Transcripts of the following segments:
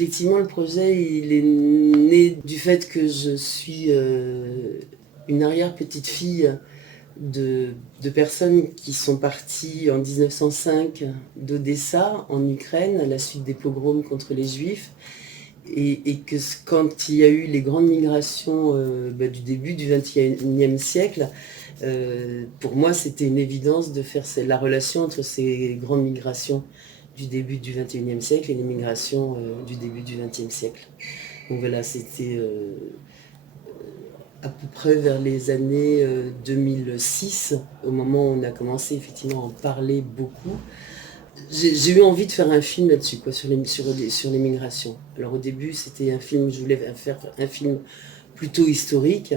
effectivement, le projet, il est né du fait que je suis une arrière-petite-fille de personnes qui sont parties en 1905 d'Odessa, en Ukraine, à la suite des pogroms contre les Juifs. Et que quand il y a eu les grandes migrations du début du XXIe siècle, pour moi, c'était une évidence de faire la relation entre ces grandes migrations du début du XXIe siècle et les migrations du début du XXe siècle. Donc voilà, c'était à peu près vers les années 2006, au moment où on a commencé effectivement à en parler beaucoup. J'ai eu envie de faire un film là-dessus, quoi, sur les migrations. Alors au début, c'était un film, je voulais faire un film plutôt historique.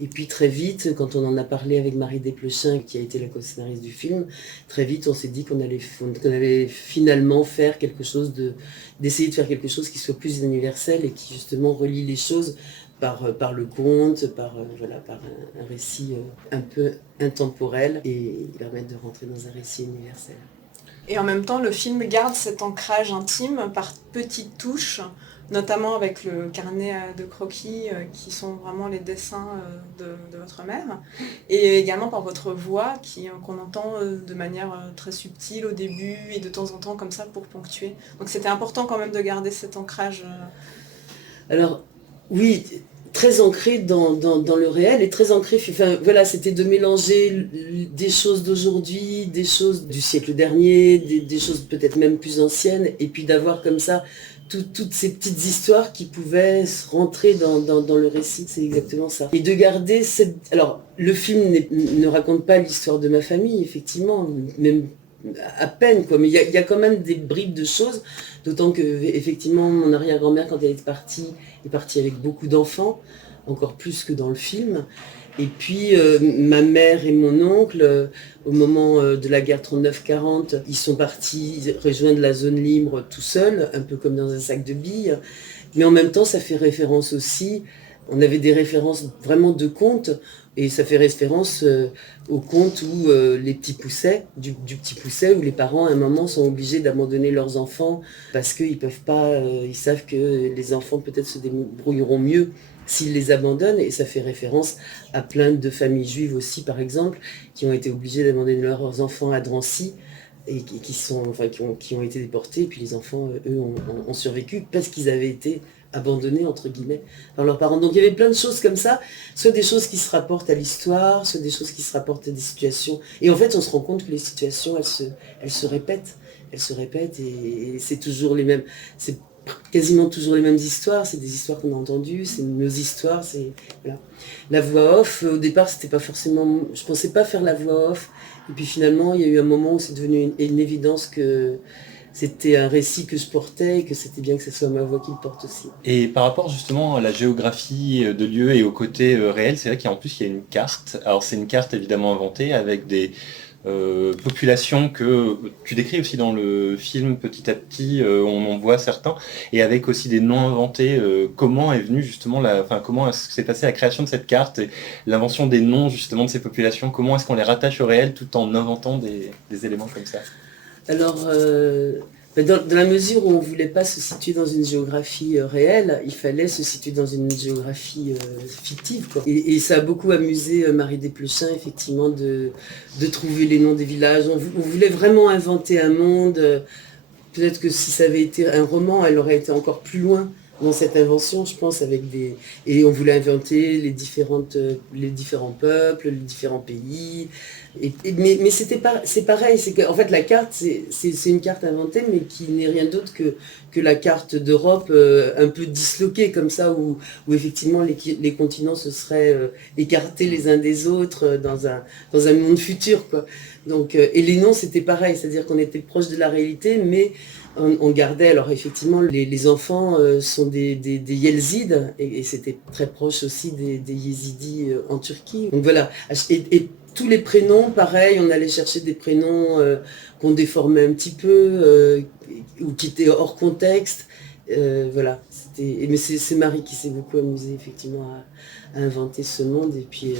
Et puis très vite, quand on en a parlé avec Marie Desplechin, qui a été la co-scénariste du film, très vite on s'est dit qu'on allait finalement faire quelque chose d'essayer de faire quelque chose qui soit plus universel et qui justement relie les choses par le conte, par un récit un peu intemporel et permettre de rentrer dans un récit universel. Et en même temps, le film garde cet ancrage intime par petites touches, notamment avec le carnet de croquis qui sont vraiment les dessins de votre mère, et également par votre voix qu'on entend de manière très subtile au début et de temps en temps comme ça pour ponctuer. Donc c'était important quand même de garder cet ancrage. Alors oui, très ancré dans le réel et très ancré, enfin voilà, c'était de mélanger des choses d'aujourd'hui, des choses du siècle dernier, des choses peut-être même plus anciennes, et puis d'avoir comme ça toutes ces petites histoires qui pouvaient rentrer dans le récit, c'est exactement ça. Et de garder cette... Alors, le film ne raconte pas l'histoire de ma famille, effectivement, même à peine, quoi, mais il y a quand même des bribes de choses, d'autant que, effectivement, mon arrière-grand-mère, quand elle est partie avec beaucoup d'enfants, encore plus que dans le film. Et puis ma mère et mon oncle, au moment de la guerre 39-40, ils sont partis rejoindre la zone libre tout seuls, un peu comme dans un sac de billes. Mais en même temps, ça fait référence aussi, on avait des références vraiment de contes, et ça fait référence aux contes où les petits poussets, du petit pousset, où les parents à un moment sont obligés d'abandonner leurs enfants parce qu'ils peuvent pas, ils savent que les enfants peut-être se débrouilleront mieux s'ils les abandonnent, et ça fait référence à plein de familles juives aussi, par exemple, qui ont été obligées d'abandonner leurs enfants à Drancy, et qui ont été déportés, et puis les enfants, eux, ont survécu parce qu'ils avaient été abandonnés, entre guillemets, par leurs parents. Donc il y avait plein de choses comme ça, soit des choses qui se rapportent à l'histoire, soit des choses qui se rapportent à des situations. Et en fait, on se rend compte que les situations, elles se répètent. Elles se répètent, et c'est toujours les mêmes... C'est quasiment toujours les mêmes histoires, c'est des histoires qu'on a entendues, c'est nos histoires, c'est... Voilà. La voix off, au départ, c'était pas forcément... Je pensais pas faire la voix off, et puis finalement, il y a eu un moment où c'est devenu une évidence que c'était un récit que je portais et que c'était bien que ce soit ma voix qui le porte aussi. Et par rapport justement à la géographie de lieu et au côté réel, c'est vrai qu'en plus il y a une carte. Alors c'est une carte évidemment inventée avec des populations que tu décris aussi dans le film petit à petit, on en voit certains, et avec aussi des noms inventés. Comment est venue justement comment est-ce que s'est passée la création de cette carte et l'invention des noms justement de ces populations? Comment est-ce qu'on les rattache au réel tout en inventant des éléments comme ça? Alors, dans la mesure où on ne voulait pas se situer dans une géographie réelle, il fallait se situer dans une géographie fictive, quoi. Et ça a beaucoup amusé Marie Desplechin, effectivement, de trouver les noms des villages. On voulait vraiment inventer un monde. Peut-être que si ça avait été un roman, elle aurait été encore plus loin dans cette invention, je pense, et on voulait inventer les différents peuples, les différents pays. Mais c'est pareil, c'est qu'en fait la carte, c'est une carte inventée, mais qui n'est rien d'autre que la carte d'Europe un peu disloquée, comme ça, où effectivement les continents se seraient écartés les uns des autres dans un monde futur, quoi. Donc, et les noms, c'était pareil, c'est-à-dire qu'on était proche de la réalité, mais on gardait, alors effectivement, les enfants sont des Yelzides, et c'était très proche aussi des Yézidis en Turquie. Donc voilà, et tous les prénoms, pareil, on allait chercher des prénoms qu'on déformait un petit peu, ou qui étaient hors contexte. Voilà, mais c'est Marie qui s'est beaucoup amusée effectivement à inventer ce monde. Et puis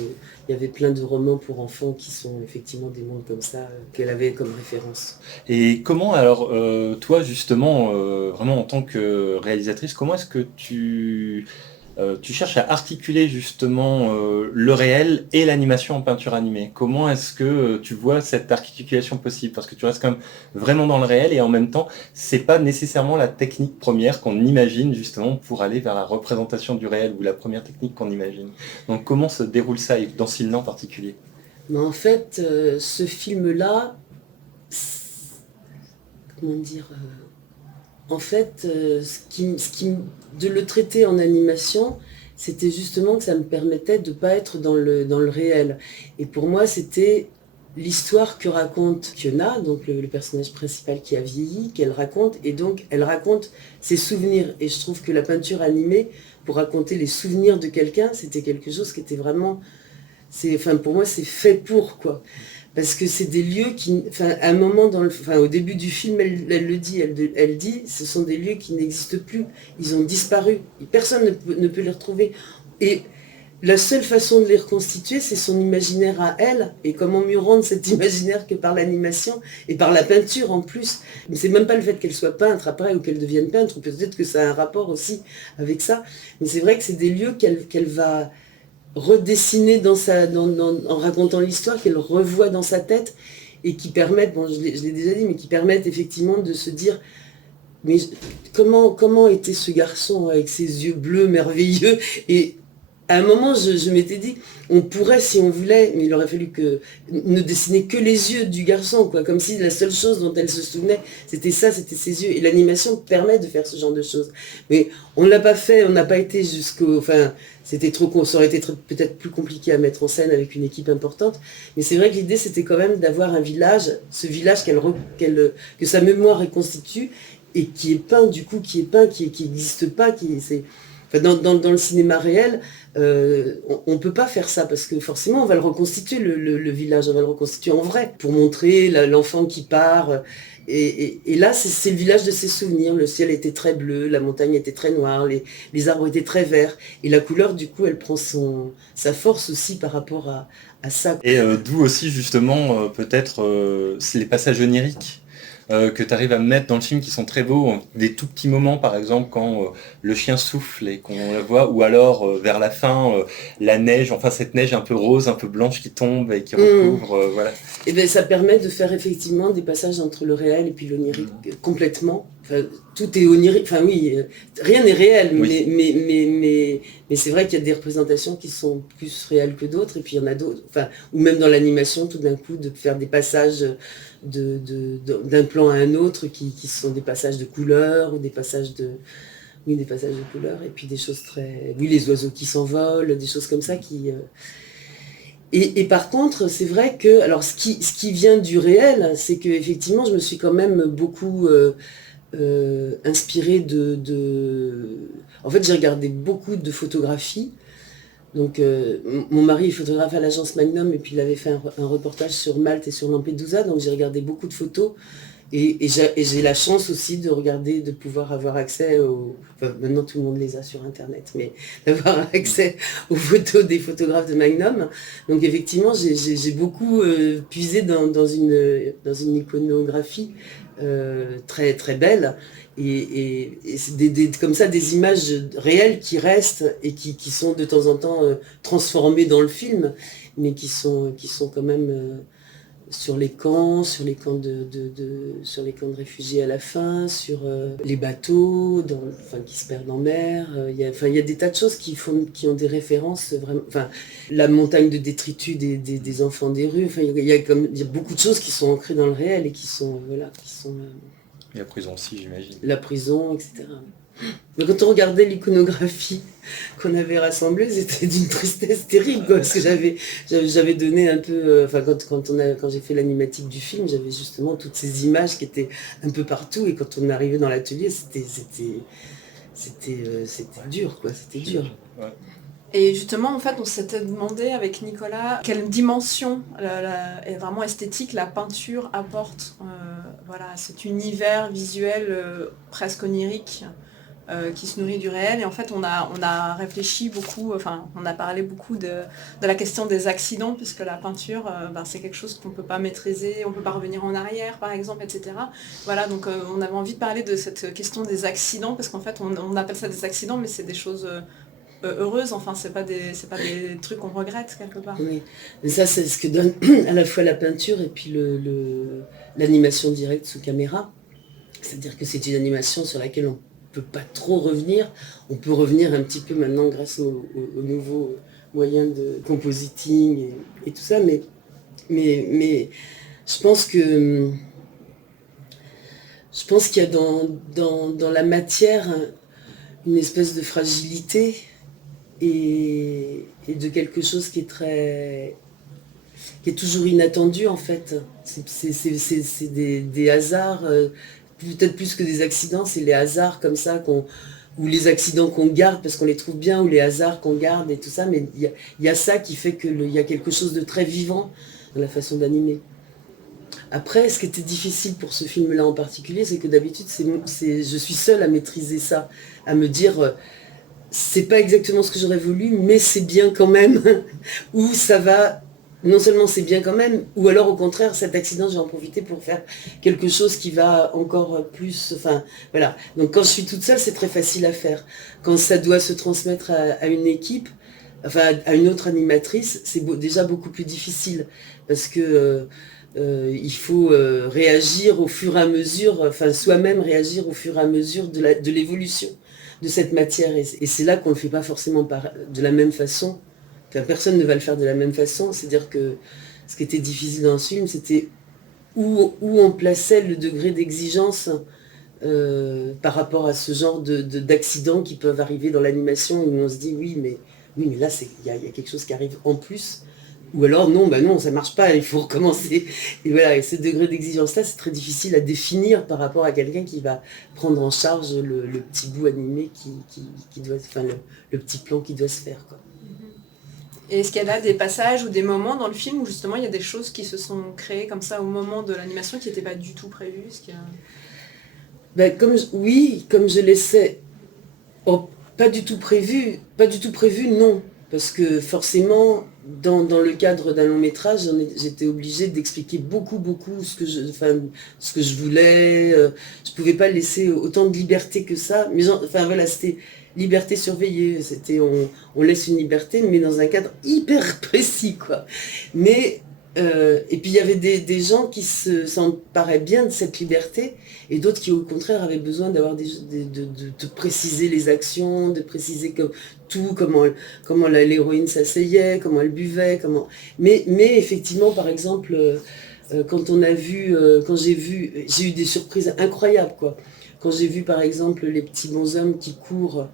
il y avait plein de romans pour enfants qui sont effectivement des mondes comme ça, qu'elle avait comme référence. Et comment alors, toi justement, vraiment en tant que réalisatrice, comment est-ce que tu cherches à articuler justement le réel et l'animation en peinture animée? Comment est-ce que tu vois cette articulation possible? Parce que tu restes quand même vraiment dans le réel et en même temps, c'est pas nécessairement la technique première qu'on imagine justement pour aller vers la représentation du réel ou la première technique qu'on imagine. Donc comment se déroule ça et dans ce film-là en particulier? Mais en fait, ce film-là, comment dire, en fait, de le traiter en animation, c'était justement que ça me permettait de ne pas être dans le réel. Et pour moi, c'était l'histoire que raconte Fiona, donc le personnage principal qui a vieilli, qu'elle raconte, et donc elle raconte ses souvenirs. Et je trouve que la peinture animée, pour raconter les souvenirs de quelqu'un, c'était quelque chose qui était vraiment... Enfin, pour moi, c'est fait pour, quoi. Parce que c'est des lieux qui, enfin, à un moment au début du film, elle le dit, elle dit, ce sont des lieux qui n'existent plus, ils ont disparu, personne ne peut les retrouver. Et la seule façon de les reconstituer, c'est son imaginaire à elle, et comment mieux rendre cet imaginaire que par l'animation et par la peinture en plus. Mais c'est même pas le fait qu'elle soit peintre après ou qu'elle devienne peintre, ou peut-être que ça a un rapport aussi avec ça. Mais c'est vrai que c'est des lieux qu'elle va redessiner en racontant l'histoire, qu'elle revoit dans sa tête et qui permettent, bon je l'ai déjà dit, mais qui permettent effectivement de se dire mais comment était ce garçon avec ses yeux bleus merveilleux. Et à un moment je m'étais dit on pourrait si on voulait, mais il aurait fallu ne dessiner que les yeux du garçon, quoi, comme si la seule chose dont elle se souvenait c'était ça, c'était ses yeux. Et l'animation permet de faire ce genre de choses, mais on ne l'a pas fait, on n'a pas été enfin c'était ça aurait été peut-être plus compliqué à mettre en scène avec une équipe importante, mais c'est vrai que l'idée c'était quand même d'avoir un village, ce village que sa mémoire reconstitue et qui est peint, du coup, qui n'existe pas, enfin, dans le cinéma réel, on ne peut pas faire ça, parce que forcément, on va le reconstituer, le village, on va le reconstituer en vrai, pour montrer l'enfant qui part. Et là, c'est le village de ses souvenirs. Le ciel était très bleu, la montagne était très noire, les arbres étaient très verts. Et la couleur, du coup, elle prend sa force aussi par rapport à ça. Et d'où aussi justement peut-être les passages oniriques que tu arrives à mettre dans le film qui sont très beaux, des tout petits moments par exemple quand le chien souffle et qu'on la voit, ou alors vers la fin la neige, enfin cette neige un peu rose, un peu blanche qui tombe et qui recouvre, voilà. Et bien ça permet de faire effectivement des passages entre le réel et puis l'onirique complètement. Enfin, tout est onirique, enfin oui, rien n'est réel, oui. mais c'est vrai qu'il y a des représentations qui sont plus réelles que d'autres, et puis il y en a d'autres, enfin, ou même dans l'animation, tout d'un coup, de faire des passages d'un plan à un autre qui sont des passages de couleurs, ou des passages de couleurs, et puis des choses très... Oui, les oiseaux qui s'envolent, des choses comme ça qui... Et par contre, c'est vrai que... Alors, ce qui vient du réel, c'est que effectivement, je me suis quand même beaucoup... inspirée En fait, j'ai regardé beaucoup de photographies. Donc, mon mari est photographe à l'agence Magnum, et puis il avait fait un reportage sur Malte et sur Lampedusa, donc j'ai regardé beaucoup de photos. Et j'ai la chance aussi de pouvoir avoir accès enfin, maintenant tout le monde les a sur internet, mais d'avoir accès aux photos des photographes de Magnum. Donc effectivement, j'ai beaucoup puisé dans une iconographie très très belle, et c'est comme ça des images réelles qui restent et qui sont de temps en temps transformées dans le film, mais qui sont quand même sur les camps sur les camps de réfugiés à la fin, sur les bateaux qui se perdent en mer. Il y a des tas de choses qui ont des références vraiment. Enfin, la montagne de détritus des enfants des rues. Enfin, il y a beaucoup de choses qui sont ancrées dans le réel et qui sont Et la prison aussi, j'imagine. La prison, etc. Mais quand on regardait l'iconographie qu'on avait rassemblée, c'était d'une tristesse terrible, quoi, parce que j'avais donné un peu... Enfin, quand j'ai fait l'animatique du film, j'avais justement toutes ces images qui étaient un peu partout, et quand on arrivait dans l'atelier, c'était dur, quoi, c'était dur. Ouais. Et justement, en fait, on s'était demandé avec Nicolas quelle dimension est vraiment esthétique la peinture apporte voilà, à cet univers visuel presque onirique qui se nourrit du réel. Et en fait, on a réfléchi beaucoup, on a parlé beaucoup de la question des accidents, puisque la peinture, c'est quelque chose qu'on ne peut pas maîtriser, on ne peut pas revenir en arrière, par exemple, etc. Voilà, donc on avait envie de parler de cette question des accidents, parce qu'en fait, on appelle ça des accidents, mais c'est des choses heureuses, enfin, c'est pas des trucs qu'on regrette, quelque part. Oui, mais ça, c'est ce que donne à la fois la peinture et puis l'animation directe sous caméra. C'est-à-dire que c'est une animation sur laquelle on peut pas trop revenir. On peut revenir un petit peu maintenant grâce aux nouveaux moyens de compositing et tout ça, mais je pense qu'il y a dans la matière une espèce de fragilité et de quelque chose qui est toujours inattendu en fait. C'est des hasards, peut-être plus que des accidents, c'est les hasards comme ça ou les accidents qu'on garde parce qu'on les trouve bien, ou les hasards qu'on garde et tout ça, mais il y a ça qui fait qu'il y a quelque chose de très vivant dans la façon d'animer. Après, ce qui était difficile pour ce film-là en particulier, c'est que d'habitude, je suis seule à maîtriser ça, à me dire, c'est pas exactement ce que j'aurais voulu, mais c'est bien quand même, ou ça va, non seulement c'est bien quand même, ou alors au contraire, cet accident, j'ai en profité pour faire quelque chose qui va encore plus, enfin, voilà. Donc quand je suis toute seule, c'est très facile à faire. Quand ça doit se transmettre à une équipe, enfin, à une autre animatrice, c'est déjà beaucoup plus difficile, parce que il faut réagir au fur et à mesure, enfin soi-même réagir au fur et à mesure de l'évolution de cette matière. Et c'est là qu'on ne le fait pas forcément de la même façon. Enfin, personne ne va le faire de la même façon. C'est-à-dire que ce qui était difficile dans ce film, c'était où on plaçait le degré d'exigence par rapport à ce genre d'accidents qui peuvent arriver dans l'animation, où on se dit oui, mais là, il y a quelque chose qui arrive en plus. Ou alors non, ça marche pas, il faut recommencer. Et voilà, et ce degré d'exigence-là, c'est très difficile à définir par rapport à quelqu'un qui va prendre en charge le petit bout animé qui doit, enfin le petit plan qui doit se faire, quoi. Et est-ce qu'il y a là des passages ou des moments dans le film où justement il y a des choses qui se sont créées comme ça au moment de l'animation qui n'étaient pas du tout prévues? Comme je laissais... Oh, pas du tout prévu, non. Parce que forcément, dans le cadre d'un long métrage, j'étais obligée d'expliquer beaucoup ce que je voulais. Je ne pouvais pas laisser autant de liberté que ça. Mais voilà, c'était liberté surveillée. C'était on laisse une liberté, mais dans un cadre hyper précis, quoi. Mais et puis il y avait des gens qui s'emparaient bien de cette liberté et d'autres qui au contraire avaient besoin d'avoir de préciser les actions, de préciser tout, comment l'héroïne s'asseyait, comment elle buvait, mais effectivement par exemple quand j'ai eu des surprises incroyables, quoi. Quand j'ai vu par exemple les petits bonshommes qui courent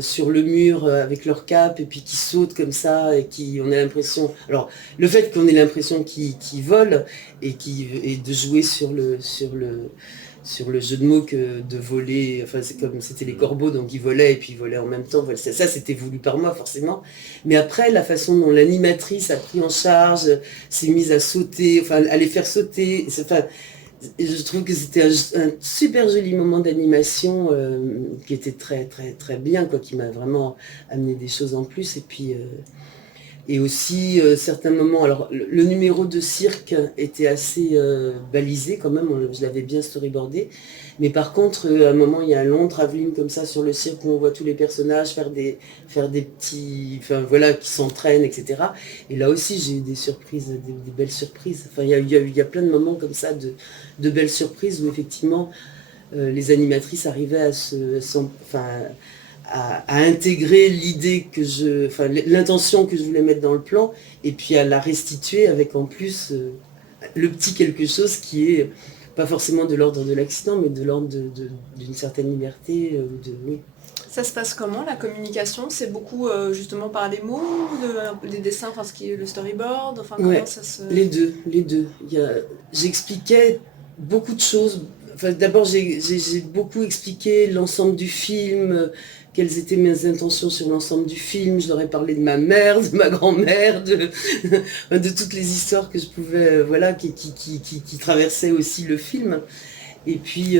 sur le mur avec leur cape et puis qui sautent comme ça et on a l'impression... Alors le fait qu'on ait l'impression qu'ils volent et de jouer sur le jeu de mots que de voler, enfin c'est comme c'était les corbeaux donc ils volaient et puis ils volaient en même temps, ça c'était voulu par moi forcément, mais après la façon dont l'animatrice a pris en charge, s'est mise à sauter, enfin à les faire sauter, je trouve que c'était un super joli moment d'animation qui était très très très bien, quoi, qui m'a vraiment amené des choses en plus. Et puis et aussi certains moments. Alors le numéro de cirque était assez balisé quand même, je l'avais bien storyboardé. Mais par contre, à un moment, il y a un long travelling comme ça sur le cirque où on voit tous les personnages faire des petits, enfin voilà, qui s'entraînent, etc. Et là aussi, j'ai eu des surprises, des belles surprises. Enfin, il y a plein de moments comme ça de belles surprises où effectivement les animatrices arrivaient à intégrer l'idée l'intention que je voulais mettre dans le plan, et puis à la restituer avec en plus le petit quelque chose qui est pas forcément de l'ordre de l'accident, mais de l'ordre d'une certaine liberté. Oui. Ça se passe comment, la communication? C'est beaucoup justement par les mots, des dessins, enfin ce qui est le storyboard, enfin comment ça se... Les deux. J'expliquais beaucoup de choses. Enfin, d'abord, j'ai beaucoup expliqué l'ensemble du film, quelles étaient mes intentions sur l'ensemble du film. Je leur ai parlé de ma mère, de ma grand-mère, de toutes les histoires que je pouvais, voilà, qui traversaient aussi le film. Et puis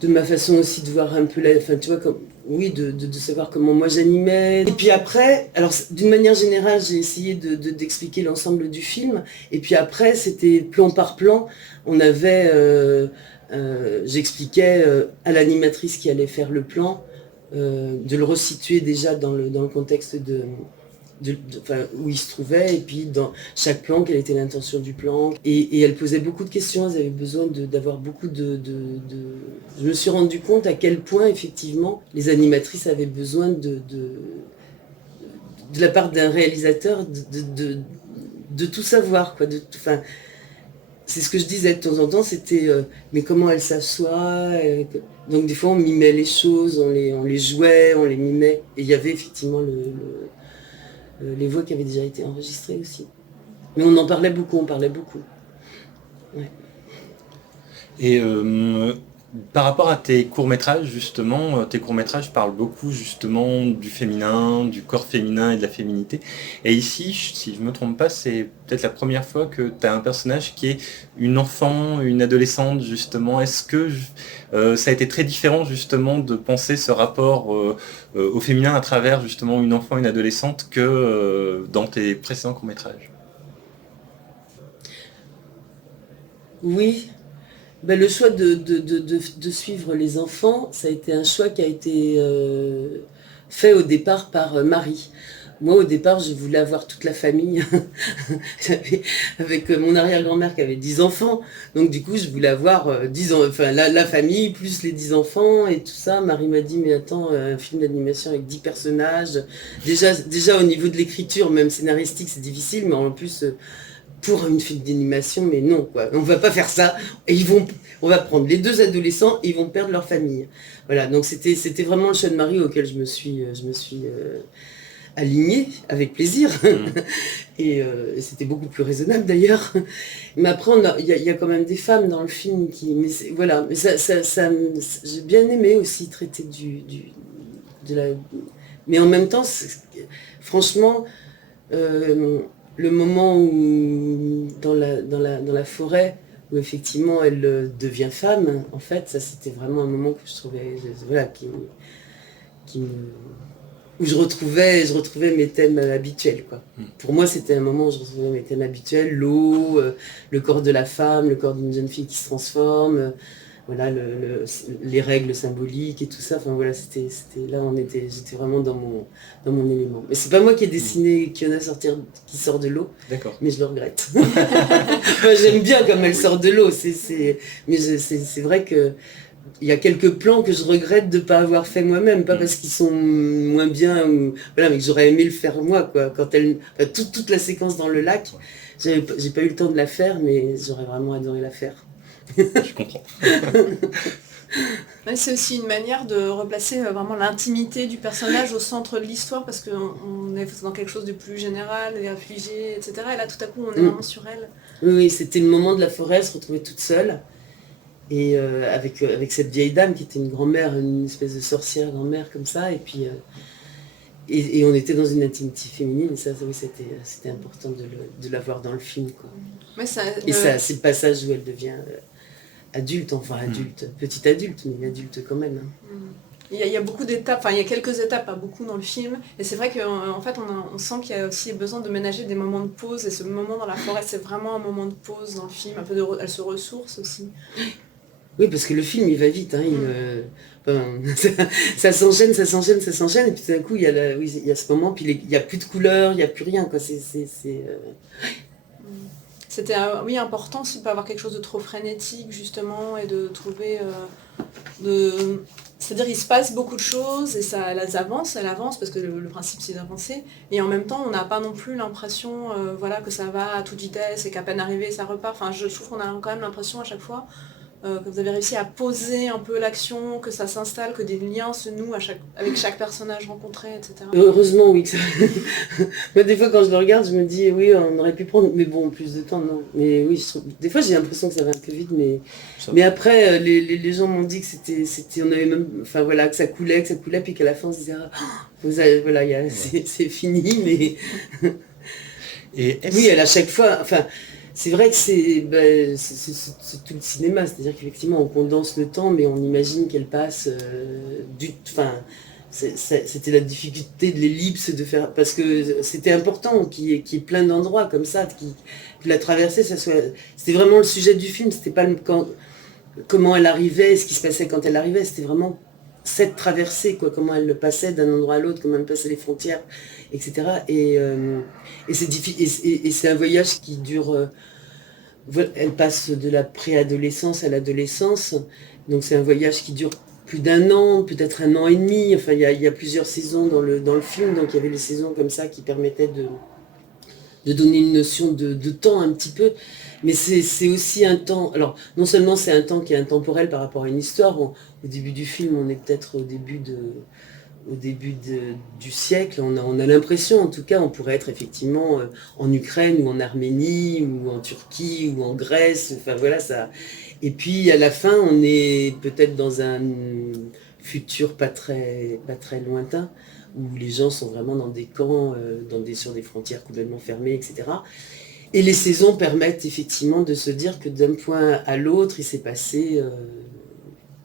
de ma façon aussi de voir un peu enfin tu vois, comme, oui, de savoir comment moi j'animais. Et puis après, alors d'une manière générale, j'ai essayé d'expliquer l'ensemble du film. Et puis après, c'était plan par plan. On avait, j'expliquais à l'animatrice qui allait faire le plan, de le resituer déjà dans le contexte enfin, où il se trouvait, et puis dans chaque plan, quelle était l'intention du plan. Et elle posait beaucoup de questions, elle avait besoin d'avoir beaucoup Je me suis rendu compte à quel point, effectivement, les animatrices avaient besoin de la part d'un réalisateur de tout savoir, quoi. Enfin, c'est ce que je disais de temps en temps, c'était mais comment elle s'assoit, donc des fois on mimait les choses, on les jouait, on les mimait. Et il y avait effectivement les voix qui avaient déjà été enregistrées aussi. Mais on en parlait beaucoup, on parlait beaucoup. Ouais. Et par rapport à tes courts-métrages, justement, tes courts-métrages parlent beaucoup justement du féminin, du corps féminin et de la féminité. Et ici, si je ne me trompe pas, c'est peut-être la première fois que tu as un personnage qui est une enfant, une adolescente, justement. Est-ce que ça a été très différent, justement, de penser ce rapport au féminin à travers, justement, une enfant, une adolescente, que dans tes précédents courts-métrages? Oui. Ben, le choix de suivre les enfants, ça a été un choix qui a été fait au départ par Marie. Moi, au départ, je voulais avoir toute la famille, avec mon arrière-grand-mère qui avait 10 enfants. Donc, du coup, je voulais avoir 10 enfin, la famille, plus les 10 enfants et tout ça. Marie m'a dit, mais attends, un film d'animation avec 10 personnages. Déjà, au niveau de l'écriture, même scénaristique, c'est difficile, mais en plus... pour une film d'animation, mais non, quoi. On va pas faire ça. Et on va prendre les 2 adolescents et ils vont perdre leur famille. Voilà, donc c'était vraiment le choix de Marie auquel je me suis alignée avec plaisir. Et c'était beaucoup plus raisonnable d'ailleurs. Mais après, il y a quand même des femmes dans le film qui... Mais voilà, mais j'ai bien aimé aussi traiter de la... Mais en même temps, franchement... le moment où, dans la forêt, où effectivement elle devient femme, en fait, ça c'était vraiment un moment que je trouvais, voilà, où je retrouvais mes thèmes habituels, quoi. Pour moi, c'était un moment où je retrouvais mes thèmes habituels, l'eau, le corps de la femme, le corps d'une jeune fille qui se transforme, voilà, les règles symboliques et tout ça. Enfin voilà, j'étais vraiment dans mon élément. Mais c'est pas moi qui ai dessiné Kiona qui sort de l'eau. D'accord. Mais je le regrette. Enfin, j'aime bien comme elle sort de l'eau. Mais c'est vrai que il y a quelques plans que je regrette de ne pas avoir fait moi-même, pas parce qu'ils sont moins bien, voilà, mais que j'aurais aimé le faire moi, quoi. Quand toute la séquence dans le lac, j'ai pas eu le temps de la faire, mais j'aurais vraiment adoré la faire. Je comprends. C'est aussi une manière de replacer vraiment l'intimité du personnage au centre de l'histoire, parce qu'on est dans quelque chose de plus général, les réfugiés, etc. Et là, tout à coup, on est vraiment sur elle. Oui, c'était le moment de la forêt, elle se retrouvait toute seule. Et avec cette vieille dame qui était une grand-mère, une espèce de sorcière grand-mère comme ça. Et puis et on était dans une intimité féminine. Et ça, oui, c'était important de la voir dans le film, quoi. Mais ça, c'est le passage où elle devient... adulte, enfin adulte, petite adulte, mais adulte quand même. Hein. Il y a beaucoup d'étapes, enfin il y a quelques étapes, pas beaucoup dans le film, et c'est vrai qu'en fait on sent qu'il y a aussi besoin de ménager des moments de pause, et ce moment dans la forêt c'est vraiment un moment de pause dans le film, un peu elle se ressource aussi. Oui, parce que le film il va vite, hein, ça s'enchaîne, et puis tout d'un coup il y a ce moment, puis il n'y a plus de couleurs, il n'y a plus rien, quoi. C'était important aussi de ne pas avoir quelque chose de trop frénétique justement et de trouver c'est-à-dire il se passe beaucoup de choses et elle avance parce que le principe c'est d'avancer et en même temps on n'a pas non plus l'impression voilà, que ça va à toute vitesse et qu'à peine arrivé ça repart. Enfin, je trouve qu'on a quand même l'impression à chaque fois que vous avez réussi à poser un peu l'action, que ça s'installe, que des liens se nouent avec chaque personnage rencontré, etc. Heureusement, oui. Moi, des fois, quand je le regarde, je me dis, oui, on aurait pu prendre, mais bon, plus de temps, non. Mais oui, des fois, j'ai l'impression que ça va un peu vite, mais après, les gens m'ont dit que on avait même, enfin voilà, que ça coulait, puis qu'à la fin, on se disait, voilà, c'est fini, mais... Oui, elle, à chaque fois, enfin... c'est vrai que c'est tout le cinéma, c'est-à-dire qu'effectivement on condense le temps, mais on imagine qu'elle passe c'était la difficulté de l'ellipse de faire, parce que c'était important qu'il y ait plein d'endroits comme ça, que la traversée, c'était vraiment le sujet du film, c'était pas comment elle arrivait, ce qui se passait quand elle arrivait, c'était vraiment cette traversée, quoi, comment elle passait d'un endroit à l'autre, comment elle passait les frontières, etc. Et c'est difficile, et c'est un voyage qui dure. Elle passe de la préadolescence à l'adolescence, donc c'est un voyage qui dure plus d'un an, peut-être un an et demi. Enfin, il y a plusieurs saisons dans le film, donc il y avait les saisons comme ça qui permettaient de donner une notion de temps un petit peu. Mais c'est aussi un temps. Alors, non seulement c'est un temps qui est intemporel par rapport à une histoire. Au début du film, on est peut-être du siècle, on a l'impression, en tout cas, on pourrait être effectivement en Ukraine ou en Arménie ou en Turquie ou en Grèce, enfin voilà ça. Et puis à la fin, on est peut-être dans un futur pas très lointain, où les gens sont vraiment dans des camps, sur des frontières complètement fermées, etc. Et les saisons permettent effectivement de se dire que d'un point à l'autre, il s'est passé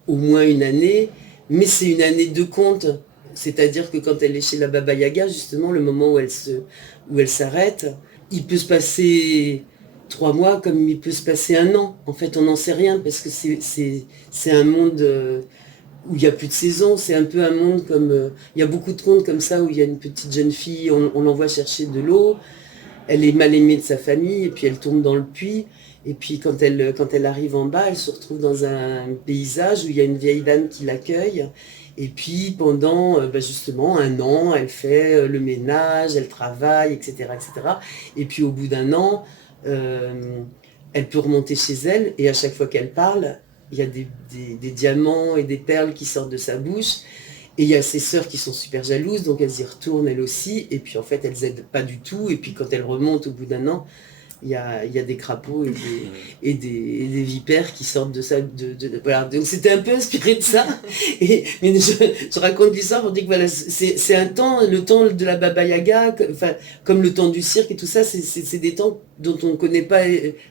au moins une année, mais c'est une année de compte. C'est-à-dire que quand elle est chez la Baba Yaga, justement, le moment où elle s'arrête, il peut se passer 3 mois comme il peut se passer un an. En fait, on n'en sait rien parce que c'est un monde où il n'y a plus de saison. C'est un peu un monde comme... il y a beaucoup de contes comme ça où il y a une petite jeune fille, on l'envoie chercher de l'eau, elle est mal aimée de sa famille et puis elle tombe dans le puits. Et puis quand elle arrive en bas, elle se retrouve dans un paysage où il y a une vieille dame qui l'accueille. Et puis pendant justement un an, elle fait le ménage, elle travaille, etc., etc. Et puis au bout d'un an, elle peut remonter chez elle et à chaque fois qu'elle parle, il y a des diamants et des perles qui sortent de sa bouche. Et il y a ses sœurs qui sont super jalouses, donc elles y retournent elles aussi. Et puis en fait, elles n'aident pas du tout. Et puis quand elle remonte au bout d'un an, il y a des crapauds et des vipères qui sortent de ça. Voilà. Donc c'était un peu inspiré de ça. Mais je raconte l'histoire pour dire que voilà, c'est un temps, le temps de la Baba Yaga, comme le temps du cirque et tout ça, c'est des temps dont on ne connaît pas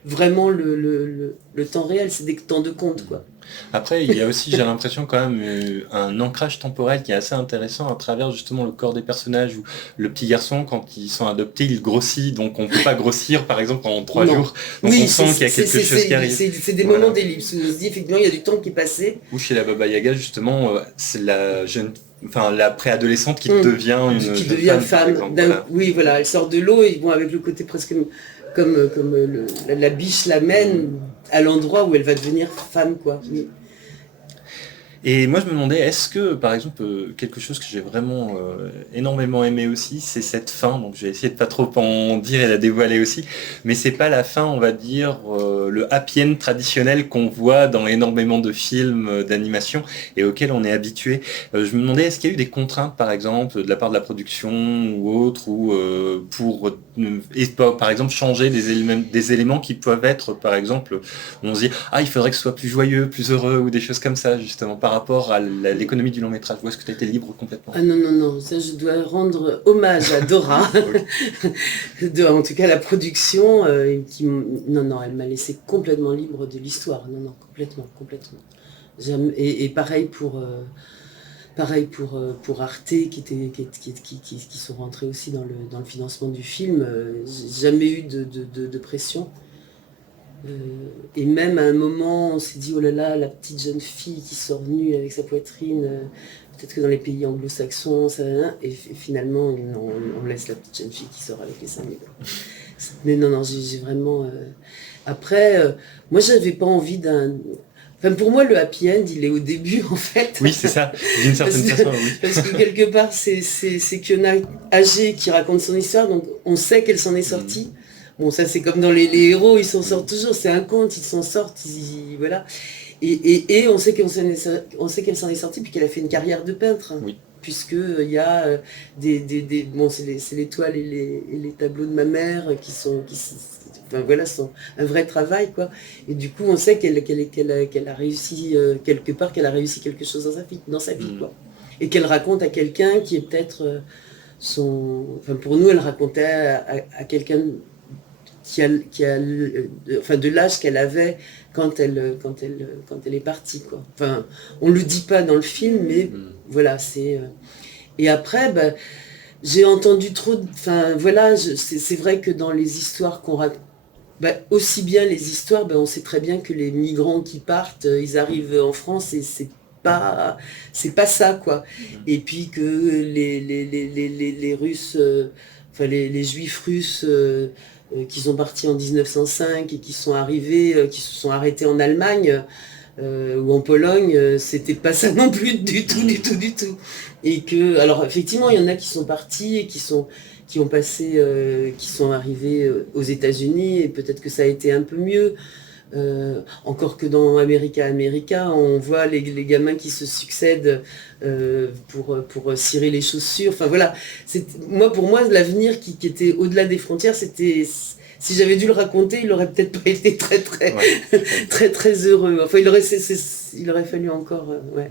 vraiment le temps réel, c'est des temps de conte, quoi. Après, il y a aussi, j'ai l'impression, quand même, un ancrage temporel qui est assez intéressant à travers justement le corps des personnages, où le petit garçon, quand ils sont adoptés, il grossit, donc on ne peut pas grossir, par exemple, pendant 3 jours. Donc oui, on sent qu'il y a quelque chose qui arrive. C'est des moments d'ellipse, où on se dit, effectivement, il y a du temps qui est passé. Ou chez la Baba Yaga, justement, c'est la préadolescente qui devient une jeune femme. Exemple, voilà. Oui, voilà, elle sort de l'eau, et bon, avec le côté presque... Comme la biche l'amène à l'endroit où elle va devenir femme, quoi. Oui. Et moi je me demandais, est-ce que par exemple quelque chose que j'ai vraiment énormément aimé aussi, c'est cette fin, donc je vais essayer de pas trop en dire et la dévoiler aussi, mais c'est pas la fin, on va dire, le happy end traditionnel qu'on voit dans énormément de films d'animation et auxquels on est habitué. Je me demandais, est-ce qu'il y a eu des contraintes par exemple de la part de la production ou autre, ou pour par exemple changer des éléments qui peuvent être par exemple, on se dit, il faudrait que ce soit plus joyeux, plus heureux, ou des choses comme ça justement, par rapport à l'économie du long métrage. Ou est-ce que tu as été libre complètement ? Ah non, ça je dois rendre hommage à Dora, en tout cas la production, non, elle m'a laissé complètement libre de l'histoire, non, complètement. Et pareil pour Arte qui sont rentrés aussi dans le financement du film, j'ai jamais eu de pression. Et même à un moment, on s'est dit, oh là là, la petite jeune fille qui sort nue avec sa poitrine, peut-être que dans les pays anglo-saxons, ça va, et finalement, on laisse la petite jeune fille qui sort avec les seins nus. Mais non, j'ai vraiment... Après, moi, j'avais pas envie d'un... Enfin, pour moi, le happy end, il est au début, en fait. Oui, c'est ça, d'une certaine façon, oui. Parce que quelque part, c'est Fiona âgée qui raconte son histoire, donc on sait qu'elle s'en est sortie. Bon, ça c'est comme dans les héros, ils s'en sortent toujours, c'est un conte, ils s'en sortent, voilà. Et on sait qu'elle s'en est sortie puis qu'elle a fait une carrière de peintre. Oui. Puisqu'il y a c'est les toiles et les tableaux de ma mère qui sont un vrai travail, quoi. Et du coup, on sait qu'elle a réussi quelque part, qu'elle a réussi quelque chose dans sa vie, quoi. Et qu'elle raconte à quelqu'un qui est peut-être pour nous, elle racontait à quelqu'un enfin, de l'âge qu'elle avait quand elle est partie, quoi. Enfin, on le dit pas dans le film, mais voilà, c'est... Et après, bah, j'ai entendu enfin, voilà, c'est vrai que dans les histoires qu'on raconte, bah, aussi bien les histoires, bah, on sait très bien que les migrants qui partent, ils arrivent en France et c'est pas ça, quoi. Et puis que les Russes, enfin les Juifs russes qui sont partis en 1905 et qui sont arrivés, qui se sont arrêtés en Allemagne ou en Pologne, c'était pas ça non plus du tout, du tout, du tout. Et que, alors effectivement, il y en a qui sont partis et qui ont passé, qui sont arrivés aux États-Unis et peut-être que ça a été un peu mieux. Encore que dans America, on voit les gamins qui se succèdent pour cirer les chaussures. Enfin voilà, pour moi, l'avenir qui était au-delà des frontières, c'était... Si j'avais dû le raconter, il aurait peut-être pas été très heureux. Enfin, il aurait fallu encore... ouais.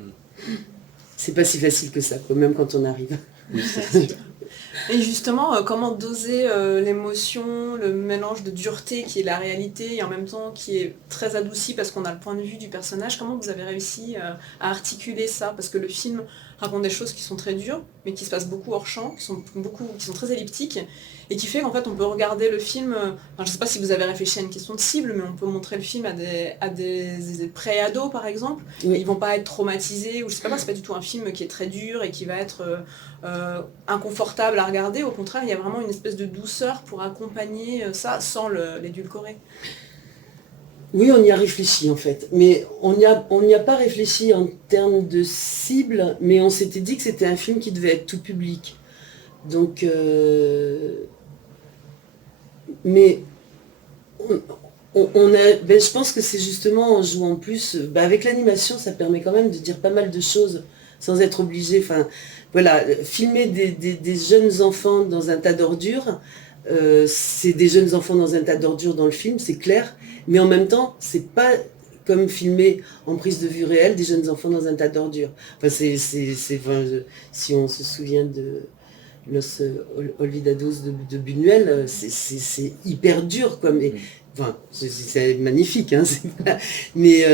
C'est pas si facile que ça, quoi, même quand on arrive. Oui, c'est sûr. Et justement, comment doser l'émotion, le mélange de dureté qui est la réalité et en même temps qui est très adouci parce qu'on a le point de vue du personnage. Comment vous avez réussi à articuler ça? Parce que le film raconte des choses qui sont très dures, mais qui se passent beaucoup hors champ, qui sont très elliptiques, et qui fait qu'en fait on peut regarder le film, je ne sais pas si vous avez réfléchi à une question de cible, mais on peut montrer le film à des pré-ados par exemple, oui. Et ils vont pas être traumatisés, ou je sais pas, c'est pas du tout un film qui est très dur et qui va être inconfortable à regarder, au contraire il y a vraiment une espèce de douceur pour accompagner ça sans l'édulcorer. Oui, on y a réfléchi en fait, mais on n'y a pas réfléchi en termes de cible, mais on s'était dit que c'était un film qui devait être tout public. Donc, mais je pense que c'est justement en jouant plus, avec l'animation, ça permet quand même de dire pas mal de choses sans être obligé. Enfin, voilà, filmer des jeunes enfants dans un tas d'ordures, c'est des jeunes enfants dans un tas d'ordures dans le film, c'est clair. Mais en même temps, c'est pas comme filmer en prise de vue réelle des jeunes enfants dans un tas d'ordures. Enfin, si on se souvient de Los Olvidados de Buñuel, c'est hyper dur, quoi. Mais, enfin, c'est magnifique, hein, mais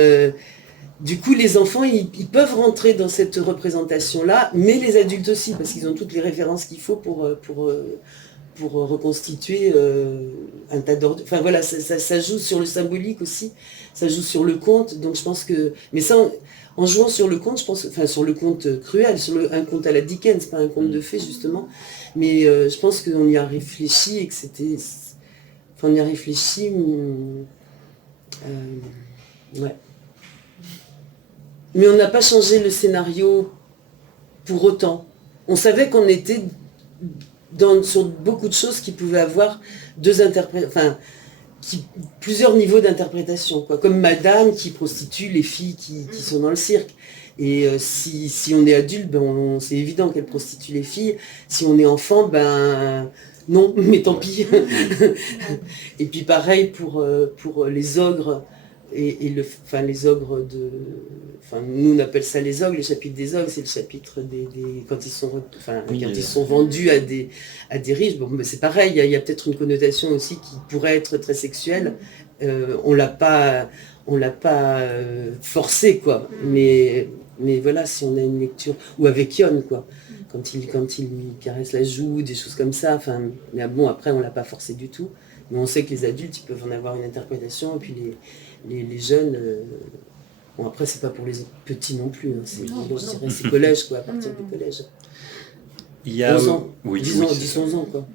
du coup, les enfants, ils peuvent rentrer dans cette représentation-là, mais les adultes aussi, parce qu'ils ont toutes les références qu'il faut pour reconstituer un tas d'ordures. Enfin voilà, ça joue sur le symbolique aussi, ça joue sur le conte, donc je pense que... Mais ça, en jouant sur le conte, je pense... Enfin, sur le conte cruel, un conte à la Dickens, pas un conte de fées, justement, mais je pense qu'on y a réfléchi et que c'était... Enfin, on y a réfléchi... ouais. Mais on n'a pas changé le scénario pour autant. On savait qu'on était... sur beaucoup de choses qui pouvaient avoir plusieurs niveaux d'interprétation, quoi. Comme Madame qui prostitue les filles qui sont dans le cirque. Et si on est adulte, c'est évident qu'elle prostitue les filles. Si on est enfant, non, mais tant pis. Et puis pareil pour les ogres. Les ogres nous on appelle ça les ogres, les chapitres des ogres, c'est le chapitre quand ils sont vendus à des riches. Bon, c'est pareil, il y a peut-être une connotation aussi qui pourrait être très sexuelle. On l'a pas forcé, quoi. Mais voilà, si on a une lecture, ou avec Yon, quoi, quand il caresse la joue, des choses comme ça. Enfin, mais bon, après on l'a pas forcé du tout. Mais on sait que les adultes, ils peuvent en avoir une interprétation, et puis les jeunes, bon après c'est pas pour les petits non plus, hein, c'est collège, quoi, à partir du collège. Il y a 11 ans, oui, 10-11 ans, quoi.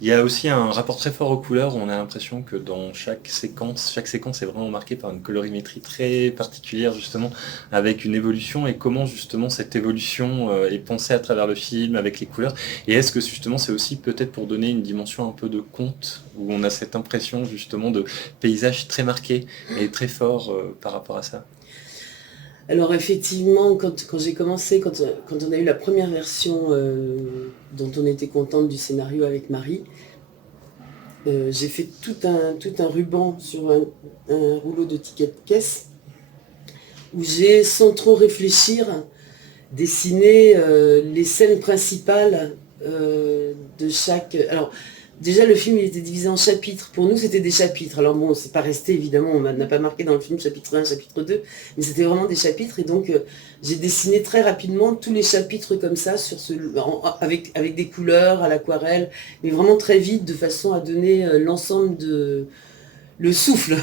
Il y a aussi un rapport très fort aux couleurs, où on a l'impression que dans chaque séquence est vraiment marquée par une colorimétrie très particulière, justement, avec une évolution, et comment justement cette évolution est pensée à travers le film, avec les couleurs, et est-ce que justement c'est aussi peut-être pour donner une dimension un peu de conte, où on a cette impression justement de paysage très marqué et très fort par rapport à ça? Alors effectivement, quand j'ai commencé, quand on a eu la première version dont on était contente du scénario avec Marie, j'ai fait tout un ruban sur un rouleau de tickets de caisse où j'ai, sans trop réfléchir, dessiné les scènes principales de chaque... Alors, déjà le film il était divisé en chapitres. Pour nous c'était des chapitres. Alors bon, c'est pas resté évidemment, on n'a pas marqué dans le film chapitre 1, chapitre 2, mais c'était vraiment des chapitres. Et donc j'ai dessiné très rapidement tous les chapitres comme ça, avec des couleurs à l'aquarelle, mais vraiment très vite, de façon à donner l'ensemble le souffle,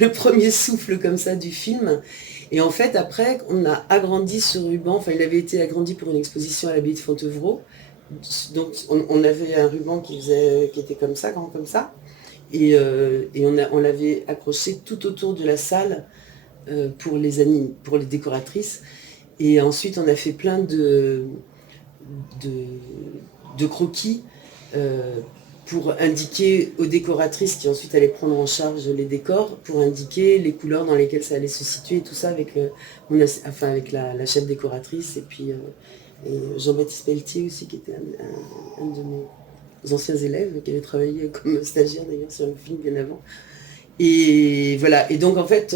le premier souffle comme ça du film. Et en fait, après, on a agrandi ce ruban, enfin il avait été agrandi pour une exposition à l'abbaye de Fontevraud. Donc on avait un ruban qui était comme ça, grand comme ça. Et on l'avait accroché tout autour de la salle pour les décoratrices. Et ensuite, on a fait plein de croquis pour indiquer aux décoratrices qui ensuite allaient prendre en charge les décors, pour indiquer les couleurs dans lesquelles ça allait se situer et tout ça avec la chef décoratrice et puis et Jean-Baptiste Pelletier aussi qui était un de mes anciens élèves qui avait travaillé comme stagiaire d'ailleurs sur le film bien avant. Et voilà, et donc en fait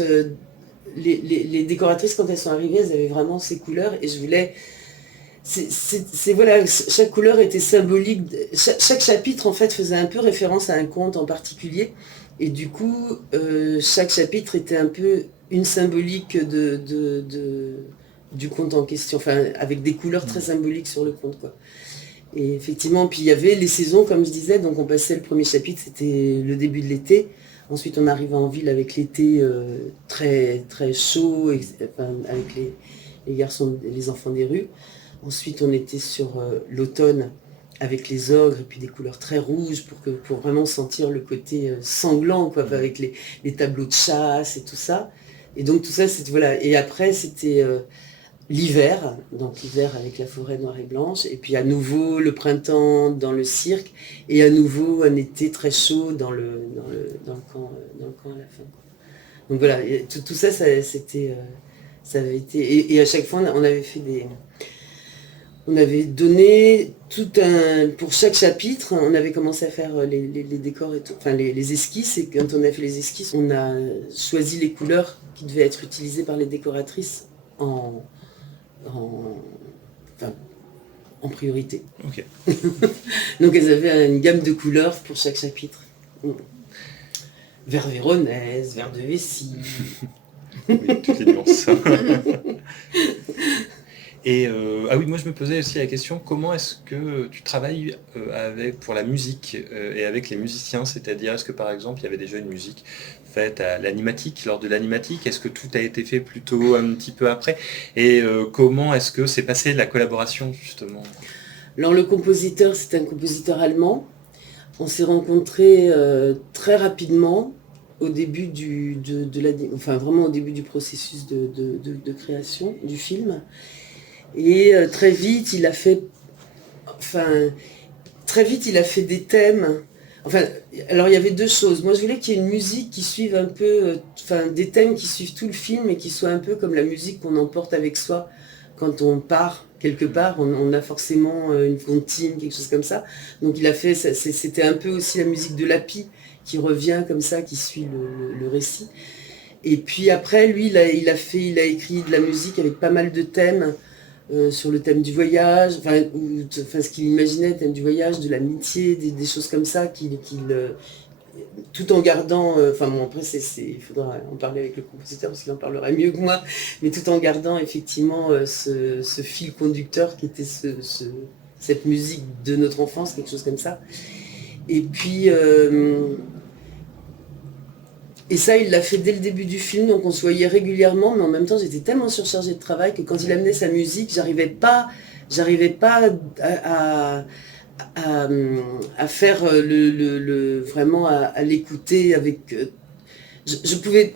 les décoratrices quand elles sont arrivées elles avaient vraiment ces couleurs et je voulais... Voilà, chaque couleur était symbolique, chaque chapitre en fait faisait un peu référence à un conte en particulier et du coup chaque chapitre était un peu une symbolique du conte en question, enfin avec des couleurs très symboliques sur le conte quoi. Et effectivement, puis il y avait les saisons comme je disais, donc on passait le premier chapitre, c'était le début de l'été, ensuite on arrivait en ville avec l'été très, très chaud, avec les garçons, les enfants des rues. Ensuite, on était sur l'automne avec les ogres et puis des couleurs très rouges pour vraiment sentir le côté sanglant, quoi, avec les tableaux de chasse et tout ça. Et donc tout ça, c'était voilà. Et après, c'était l'hiver, donc l'hiver avec la forêt noire et blanche, et puis à nouveau le printemps dans le cirque, et à nouveau un été très chaud dans le camp à la fin, quoi. Donc voilà, tout ça, ça avait été. Et à chaque fois, on avait fait on avait donné pour chaque chapitre, on avait commencé à faire les décors et tout, enfin les esquisses, et quand on a fait les esquisses, on a choisi les couleurs qui devaient être utilisées par les décoratrices en priorité. Okay. Donc elles avaient une gamme de couleurs pour chaque chapitre. Vert véronèse, vert de vessie. Oui, toutes les nuances. Et ah oui, moi je me posais aussi la question, comment est-ce que tu travailles pour la musique et avec les musiciens, c'est-à-dire est-ce que par exemple il y avait déjà une musique faite à l'animatique, lors de l'animatique, est-ce que tout a été fait plutôt un petit peu après, et comment est-ce que s'est passée la collaboration justement? Alors le compositeur, c'est un compositeur allemand, on s'est rencontrés très rapidement au début vraiment au début du processus de création du film. Et très vite, il a fait des thèmes. Enfin, alors il y avait deux choses. Moi, je voulais qu'il y ait une musique qui suive un peu, des thèmes qui suivent tout le film et qui soient un peu comme la musique qu'on emporte avec soi quand on part quelque part. On a forcément une comptine, quelque chose comme ça. Donc il a fait, c'était un peu aussi la musique de Lapi qui revient comme ça, qui suit le récit. Et puis après, lui, il a écrit de la musique avec pas mal de thèmes. Sur le thème du voyage, ce qu'il imaginait, le thème du voyage, de l'amitié, des choses comme ça, tout en gardant, après il faudra en parler avec le compositeur parce qu'il en parlera mieux que moi, mais tout en gardant effectivement ce fil conducteur qui était cette musique de notre enfance, quelque chose comme ça. Et puis... Et ça, il l'a fait dès le début du film, donc on se voyait régulièrement, mais en même temps, j'étais tellement surchargée de travail que quand il amenait sa musique, j'arrivais pas à faire vraiment à l'écouter avec. Je pouvais.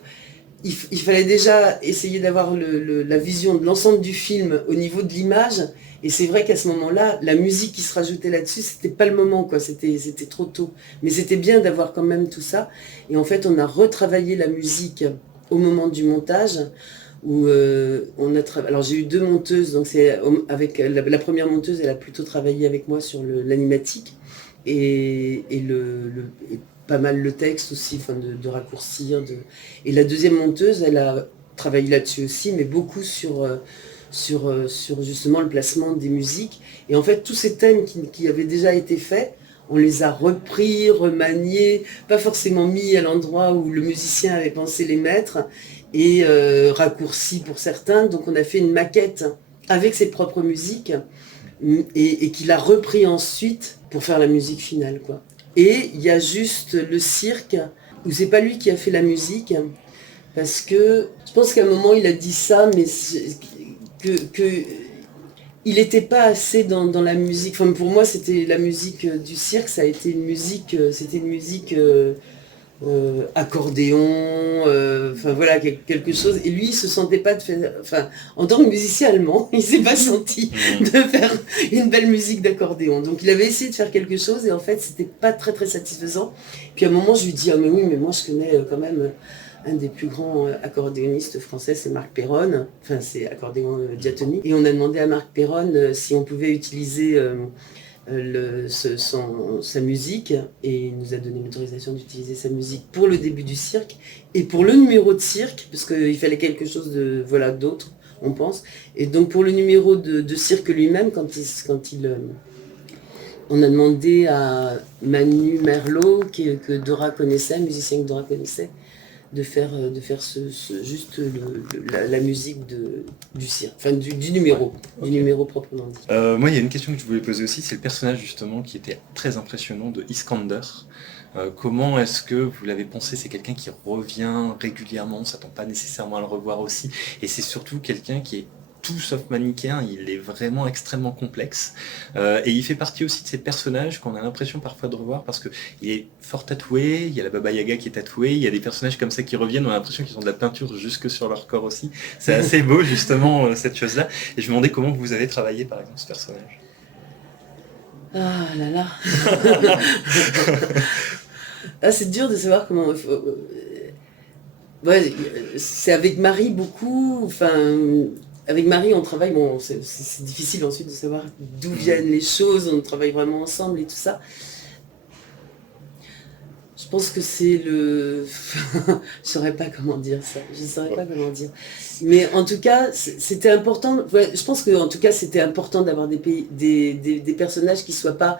Il fallait déjà essayer d'avoir la vision de l'ensemble du film au niveau de l'image. Et c'est vrai qu'à ce moment-là, la musique qui se rajoutait là-dessus, c'était pas le moment, quoi. C'était trop tôt. Mais c'était bien d'avoir quand même tout ça. Et en fait, on a retravaillé la musique au moment du montage. Où alors j'ai eu deux monteuses. Donc c'est avec la première monteuse, elle a plutôt travaillé avec moi sur l'animatique et pas mal le texte aussi, de raccourcir. Et la deuxième monteuse, elle a travaillé là-dessus aussi, mais beaucoup sur justement le placement des musiques. Et en fait, tous ces thèmes qui avaient déjà été faits, on les a repris, remaniés, pas forcément mis à l'endroit où le musicien avait pensé les mettre, et raccourcis pour certains. Donc on a fait une maquette avec ses propres musiques, et qu'il a repris ensuite pour faire la musique finale, quoi. Et il y a juste le cirque, où c'est pas lui qui a fait la musique, parce que je pense qu'à un moment il a dit ça, mais que il n'était pas assez dans la musique. Enfin, pour moi, c'était la musique du cirque, ça a été une musique, c'était une musique accordéon, enfin voilà, quelque chose. Et lui, il se sentait pas de faire, enfin, en tant que musicien allemand, il s'est pas senti de faire une belle musique d'accordéon. Donc il avait essayé de faire quelque chose et en fait, c'était pas très très satisfaisant. Puis à un moment, je lui dis, ah mais oui, mais moi je connais quand même un des plus grands accordéonistes français, c'est Marc Perron, enfin c'est accordéon diatonique. Et on a demandé à Marc Perron si on pouvait utiliser sa musique, et il nous a donné l'autorisation d'utiliser sa musique pour le début du cirque et pour le numéro de cirque, parce qu'il fallait quelque chose de d'autre, on pense. Et donc pour le numéro de cirque lui-même, on a demandé à Manu Merlot, que Dora connaissait, un musicien que Dora connaissait, de faire juste la musique du cirque, enfin du numéro, okay. Du numéro proprement dit. Moi, il y a une question que je voulais poser aussi, c'est le personnage justement qui était très impressionnant de Iskander. Comment est-ce que vous l'avez pensé? C'est quelqu'un qui revient régulièrement, on ne s'attend pas nécessairement à le revoir aussi, et c'est surtout quelqu'un qui est tout sauf manichéen, il est vraiment extrêmement complexe, et il fait partie aussi de ces personnages qu'on a l'impression parfois de revoir parce qu'il est fort tatoué, il y a la Baba Yaga qui est tatouée, il y a des personnages comme ça qui reviennent, on a l'impression qu'ils ont de la peinture jusque sur leur corps aussi, c'est assez beau justement cette chose-là, et je me demandais comment vous avez travaillé par exemple ce personnage. Ah là là. Ah, c'est dur de savoir comment. Ouais, c'est avec Marie beaucoup. Enfin, avec Marie, on travaille. Bon, c'est difficile ensuite de savoir d'où viennent les choses. On travaille vraiment ensemble et tout ça. Je pense que c'est le. Je saurais pas comment dire ça. Je saurais pas comment dire. Mais en tout cas, c'était important. Ouais, je pense que en tout cas, c'était important d'avoir des personnages qui soient pas.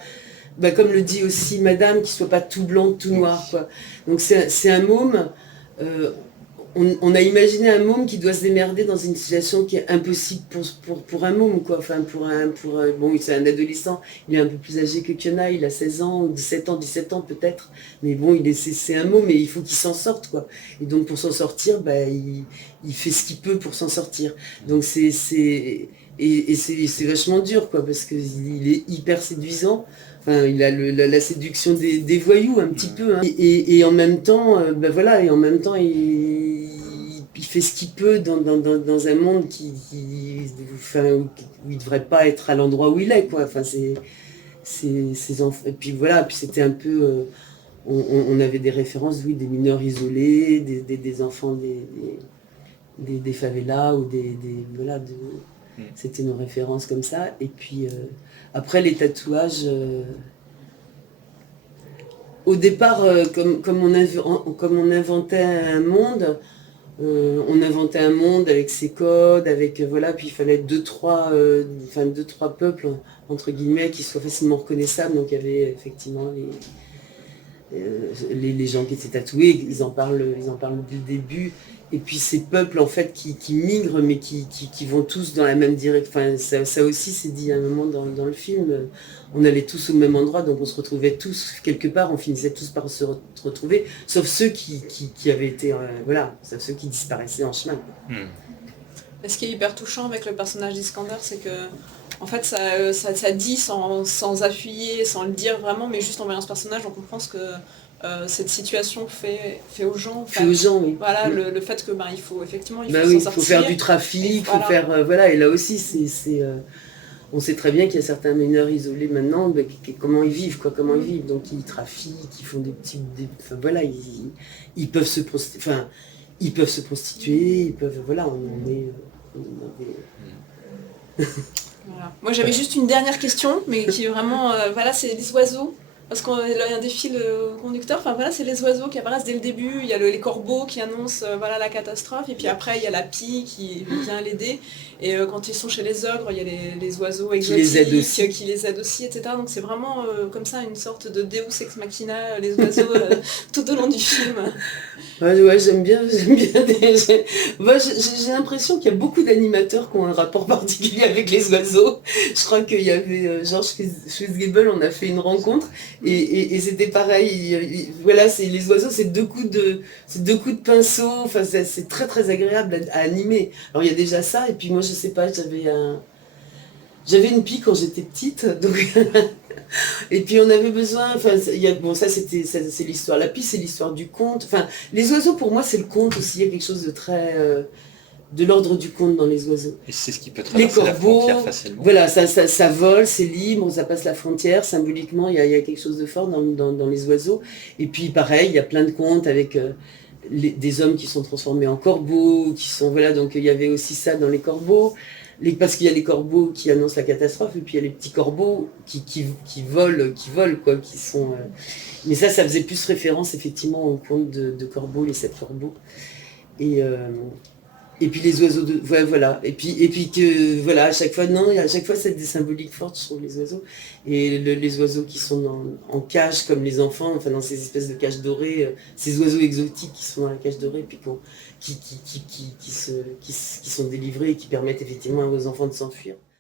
Bah, comme le dit aussi Madame, qui soit pas tout blanc, tout noir, quoi. Donc c'est un môme. On a imaginé un môme qui doit se démerder dans une situation qui est impossible pour un môme, quoi. Enfin, bon, c'est un adolescent, il est un peu plus âgé que Kiona, il a 16 ans, 17 ans peut-être. Mais bon, c'est un môme et il faut qu'il s'en sorte, quoi. Et donc pour s'en sortir, bah, il fait ce qu'il peut pour s'en sortir. Donc c'est vachement dur, quoi, parce qu'il est hyper séduisant. Enfin, il a la séduction des voyous un petit peu, hein. Et en même temps, ben voilà, et en même temps, il fait ce qu'il peut dans un monde enfin, où il ne devrait pas être à l'endroit où il est, quoi. Enfin, ses enfants. Et puis voilà, puis c'était un peu, on avait des références, oui, des mineurs isolés, des enfants des favelas ou voilà. C'était nos références comme ça. Et puis après les tatouages, au départ, comme on inventait un monde, on inventait un monde avec ses codes, avec voilà, puis il fallait deux, trois peuples entre guillemets qui soient facilement reconnaissables. Donc il y avait effectivement les gens qui étaient tatoués, ils en parlent dès le début. Et puis ces peuples en fait qui migrent mais qui vont tous dans la même direction. Enfin, ça aussi c'est dit à un moment dans le film. On allait tous au même endroit, donc on se retrouvait tous quelque part, on finissait tous par se retrouver, sauf ceux qui avaient été, voilà, sauf ceux qui disparaissaient en chemin. Et ce qui est hyper touchant avec le personnage d'Iskander, c'est que en fait ça dit sans appuyer, sans le dire vraiment, mais juste en voyant ce personnage, on comprend ce que cette situation fait aux gens. Fait aux gens, oui. Voilà, le fait que il faut effectivement s'en sortir. Il faut faire du trafic, il faut faire voilà, et là aussi on sait très bien qu'il y a certains mineurs isolés maintenant, comment ils vivent, quoi, comment ils vivent. Donc ils trafiquent, ils font enfin voilà, ils peuvent se prostituer, ils peuvent, voilà, Voilà. Moi j'avais juste une dernière question, mais qui est vraiment, voilà, c'est les oiseaux. parce qu'il y a un défile conducteur, enfin voilà, c'est les oiseaux qui apparaissent dès le début, il y a les corbeaux qui annoncent voilà, la catastrophe, et puis après il y a la pie qui vient l'aider, et quand ils sont chez les ogres, il y a les oiseaux exotiques qui les aident aussi, etc. Donc c'est vraiment comme ça une sorte de Deus ex machina, les oiseaux tout au long du film. Ouais, j'aime bien. Moi, j'ai l'impression qu'il y a beaucoup d'animateurs qui ont un rapport particulier avec les oiseaux. Je crois qu'il y avait Georges Schwitzgebel, on a fait une rencontre et c'était pareil. Voilà, les oiseaux, c'est deux coups de pinceau. Enfin, c'est très très agréable à animer. Alors il y a déjà ça et puis moi, je sais pas, j'avais une pie quand j'étais petite, donc et puis on avait besoin, enfin, bon ça c'est l'histoire, la pie c'est l'histoire du conte, enfin les oiseaux pour moi c'est le conte aussi, il y a quelque chose de très, de l'ordre du conte dans les oiseaux. Et c'est ce qui peut Les traverser la corbeaux, frontière facilement. voilà, ça vole, c'est libre, ça passe la frontière, symboliquement il y a quelque chose de fort dans les oiseaux, et puis pareil, il y a plein de contes avec des hommes qui sont transformés en corbeaux, qui sont, voilà, donc il y avait aussi ça dans les corbeaux. Parce qu'il y a les corbeaux qui annoncent la catastrophe et puis il y a les petits corbeaux qui volent quoi, qui sont. Mais ça faisait plus référence effectivement au conte de Corbeau, les 7 corbeaux. Et puis les oiseaux de. Ouais, voilà. Et puis que voilà, à chaque fois, non, à chaque fois c'est des symboliques fortes sur les oiseaux. Et les oiseaux qui sont en cage comme les enfants, enfin dans ces espèces de cages dorées, ces oiseaux exotiques qui sont dans la cage dorée, puis qui sont délivrés et qui permettent effectivement aux enfants de s'enfuir.